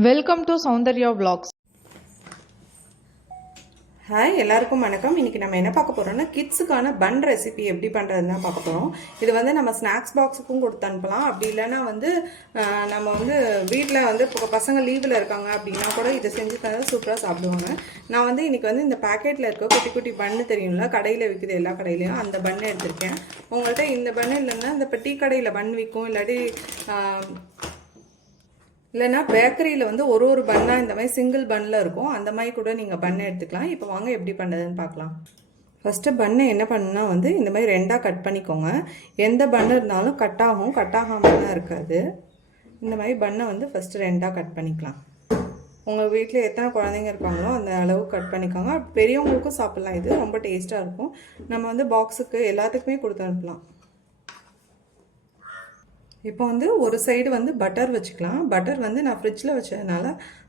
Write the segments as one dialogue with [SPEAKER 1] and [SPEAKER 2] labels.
[SPEAKER 1] Welcome to Soundarya vlogs.
[SPEAKER 2] Hi எல்லாருக்கும் வணக்கம். இன்றைக்கி நம்ம என்ன பார்க்க போகிறோன்னா கிட்ஸுக்கான பன் ரெசிபி எப்படி பண்ணுறதுன்னு தான் பார்க்க போகிறோம் இது வந்து நம்ம ஸ்நாக்ஸ் பாக்ஸுக்கும் கொடுத்து அனுப்பலாம். அப்படி இல்லைன்னா வந்து நம்ம வந்து வீட்டில் வந்து இப்போ பசங்க லீவில் இருக்காங்க அப்படின்னா கூட இதை செஞ்சு தந்தால் சூப்பராக சாப்பிடுவாங்க. நான் வந்து இன்றைக்கி வந்து இந்த பேக்கெட்டில் இருக்க குட்டி குட்டி பன்னு தெரியும்ல கடையில் விற்குது எல்லா கடையிலையும் அந்த பன்னு எடுத்திருக்கேன். உங்கள்கிட்ட இந்த பன்னு இல்லைன்னா இந்த இப்போ டீ கடையில் பன் விற்கும் இல்லாட்டி இல்லைனா இல்லைன்னா பேக்கரியில் வந்து ஒரு ஒரு பண்ணாக இந்த மாதிரி சிங்கிள் பன்னில் இருக்கும். அந்த மாதிரி கூட நீங்கள் பண்ணை எடுத்துக்கலாம். இப்போ வாங்க எப்படி பண்ணுறதுன்னு பார்க்கலாம். ஃபஸ்ட்டு பண்ணை என்ன பண்ணுன்னா வந்து இந்த மாதிரி ரெண்டாக கட் பண்ணிக்கோங்க. எந்த பண்ணு இருந்தாலும் கட் ஆகும். கட் ஆகாமலாம் இருக்காது. இந்த மாதிரி பண்ணை வந்து ஃபஸ்ட்டு ரெண்டாக கட் பண்ணிக்கலாம். உங்கள் வீட்டில் எத்தனை குழந்தைங்க இருக்காங்களோ அந்த அளவு கட் பண்ணிக்கோங்க. பெரியவங்களுக்கும் சாப்பிட்லாம். இது ரொம்ப டேஸ்ட்டாக இருக்கும். நம்ம வந்து பாக்ஸுக்கு எல்லாத்துக்குமே கொடுத்து அனுப்பலாம். இப்போ வந்து ஒரு சைடு வந்து பட்டர் வச்சுக்கலாம். பட்டர் வந்து நான் ஃப்ரிட்ஜில் வச்சதுனால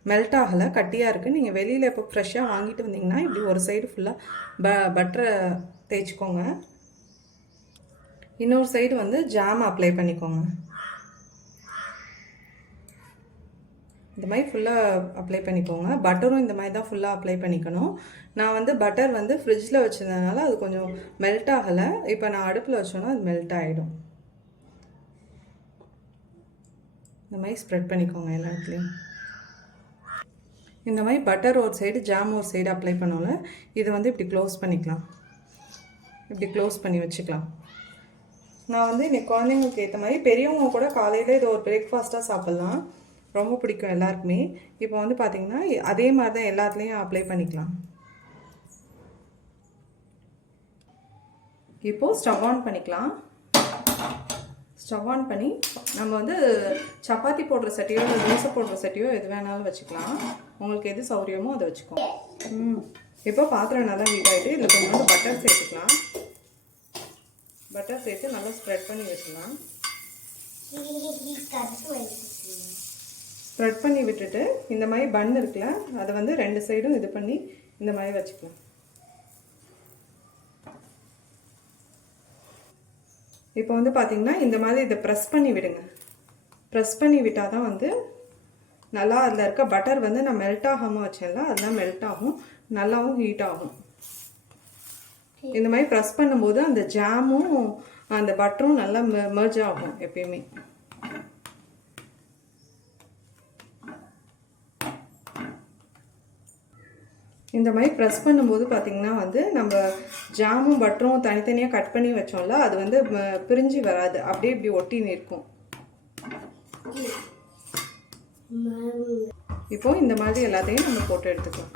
[SPEAKER 2] மெல்ட் ஆகலை கட்டியாக இருக்குது நீங்கள் வெளியில் இப்போ ஃப்ரெஷ்ஷாக வாங்கிட்டு வந்தீங்கன்னா இப்படி ஒரு சைடு ஃபுல்லாக ப பட்டரை தேய்ச்சிக்கோங்க. இன்னொரு சைடு வந்து ஜாம் அப்ளை பண்ணிக்கோங்க. இந்த மாதிரி ஃபுல்லாக அப்ளை பண்ணிக்கோங்க. பட்டரும் இந்த மாதிரி தான் ஃபுல்லாக அப்ளை பண்ணிக்கணும். நான் வந்து பட்டர் வந்து ஃப்ரிட்ஜில் வச்சதுனால அது கொஞ்சம் மெல்ட் ஆகலை. இப்போ நான் அடுப்பில் வச்சோன்னா அது மெல்ட் ஆகிடும் இந்த மாதிரி ஸ்ப்ரெட் பண்ணிக்கோங்க எல்லா இடத்துலையும் இந்த மாதிரி பட்டர் ஒரு சைடு ஜாம் ஒரு சைடு அப்ளை பண்ணோம்ல இதை வந்து இப்படி க்ளோஸ் பண்ணிக்கலாம். இப்படி க்ளோஸ் பண்ணி வச்சுக்கலாம். நான் வந்து இன்னைக்கு குழந்தைங்களுக்கு ஏற்ற மாதிரி பெரியவங்க கூட காலையில் இது ஒரு பிரேக்ஃபாஸ்ட்டாக சாப்பிட்லாம். ரொம்ப பிடிக்கும் எல்லாருக்குமே. இப்போ வந்து பார்த்திங்கன்னா அதே மாதிரி தான் எல்லாத்துலேயும் அப்ளை பண்ணிக்கலாம். இப்போது ஸ்டவ் ஆன் பண்ணிக்கலாம். ஸ்டவ் ஆன் பண்ணி நம்ம வந்து சப்பாத்தி போடுற சட்டியோ இல்லை தோசை போடுற சட்டியோ எது வேணாலும் வச்சுக்கலாம். உங்களுக்கு எது சௌரியமோ அதை வச்சுக்கோங்க ம். இப்போ பாத்திரம் நல்லா ஹீட் ஆகிட்டு இதில் கொஞ்சோண்டு பட்டர் சேர்த்துக்கலாம். பட்டர் சேர்த்து நல்லா ஸ்ப்ரெட் பண்ணி வச்சுக்கலாம். ஸ்ப்ரெட் பண்ணி விட்டுட்டு இந்த மாதிரி பன் இருக்குல்ல அதை வந்து ரெண்டு சைடும் இது பண்ணி இந்த மாதிரி வச்சுக்கலாம். இப்போ வந்து பார்த்தீங்கன்னா இந்த மாதிரி இதை ப்ரெஸ் பண்ணி விடுங்க. ப்ரெஸ் பண்ணி விட்டால் தான் வந்து நல்லா அதில் இருக்க பட்டர் வந்து நான் மெல்ட் ஆகாமல் வச்சேன்ல அதெல்லாம் மெல்ட் ஆகும். நல்லாவும் ஹீட் ஆகும். இந்த மாதிரி ப்ரெஸ் பண்ணும்போது அந்த ஜாமும் அந்த பட்டரும் நல்லா மெர்ஜ் ஆகும் எப்பயுமே. இந்த மாதிரி ப்ரெஸ் பண்ணும்போது பார்த்திங்கன்னா வந்து நம்ம ஜாமும் பட்டரும் தனித்தனியாக கட் பண்ணி வச்சோம்ல அது வந்து பிரிஞ்சு வராது. அப்படியே இப்படி ஒட்டி நிற்கும். இப்போ இந்த மாதிரி எல்லாத்தையும் நம்ம போட்டு எடுத்துக்கலாம்.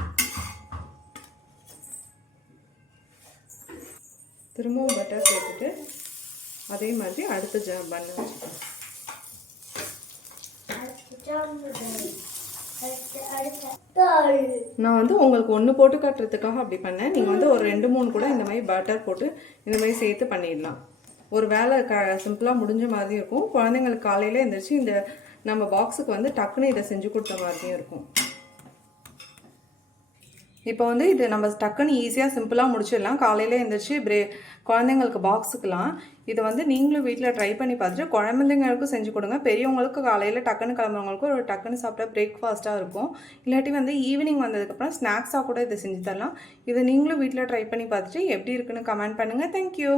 [SPEAKER 2] திரும்பவும் பட்டர் சேர்த்துட்டு அதே மாதிரி அடுத்த ஜா பண்ண வச்சுக்கலாம். நான் வந்து உங்களுக்கு ஒன்று போட்டு காட்டுறதுக்காக அப்படி பண்ணேன். நீங்கள் வந்து ஒரு ரெண்டு மூணு கூட இந்த மாதிரி பட்டர் போட்டு இந்த மாதிரி சேர்த்து பண்ணிடலாம். ஒரு வேலை க சிம்பிளாக முடிஞ்ச மாதிரியும் இருக்கும். குழந்தைங்களுக்கு காலையில் எழுந்திரிச்சு இந்த நம்ம பாக்ஸுக்கு வந்து டக்குன்னு இதை செஞ்சு கொடுத்த மாதிரியும் இருக்கும். இப்போ வந்து இது நம்ம டக்குன்னு ஈஸியாக சிம்பிளாக முடிச்சிடலாம். காலையில் எழுந்திரிச்சு பிரே குழந்தைங்களுக்கு பாக்ஸுக்கெலாம் இதை வந்து நீங்களும் வீட்டில் ட்ரை பண்ணி பார்த்துட்டு குழந்தைங்களுக்கும் செஞ்சு கொடுங்க. பெரியவங்களுக்கு காலையில் டக்குன்னு கிளம்புறவங்களுக்கும் ஒரு டக்குன்னு சாப்பிட்டா பிரேக்ஃபாஸ்ட்டாக இருக்கும். இல்லாட்டி வந்து ஈவினிங் வந்ததுக்கப்புறம் ஸ்நாக்ஸாக கூட இதை செஞ்சு தரலாம். இதை நீங்களும் வீட்டில் ட்ரை பண்ணி பார்த்துட்டு எப்படி இருக்குன்னு கமெண்ட் பண்ணுங்கள் தேங்க்யூ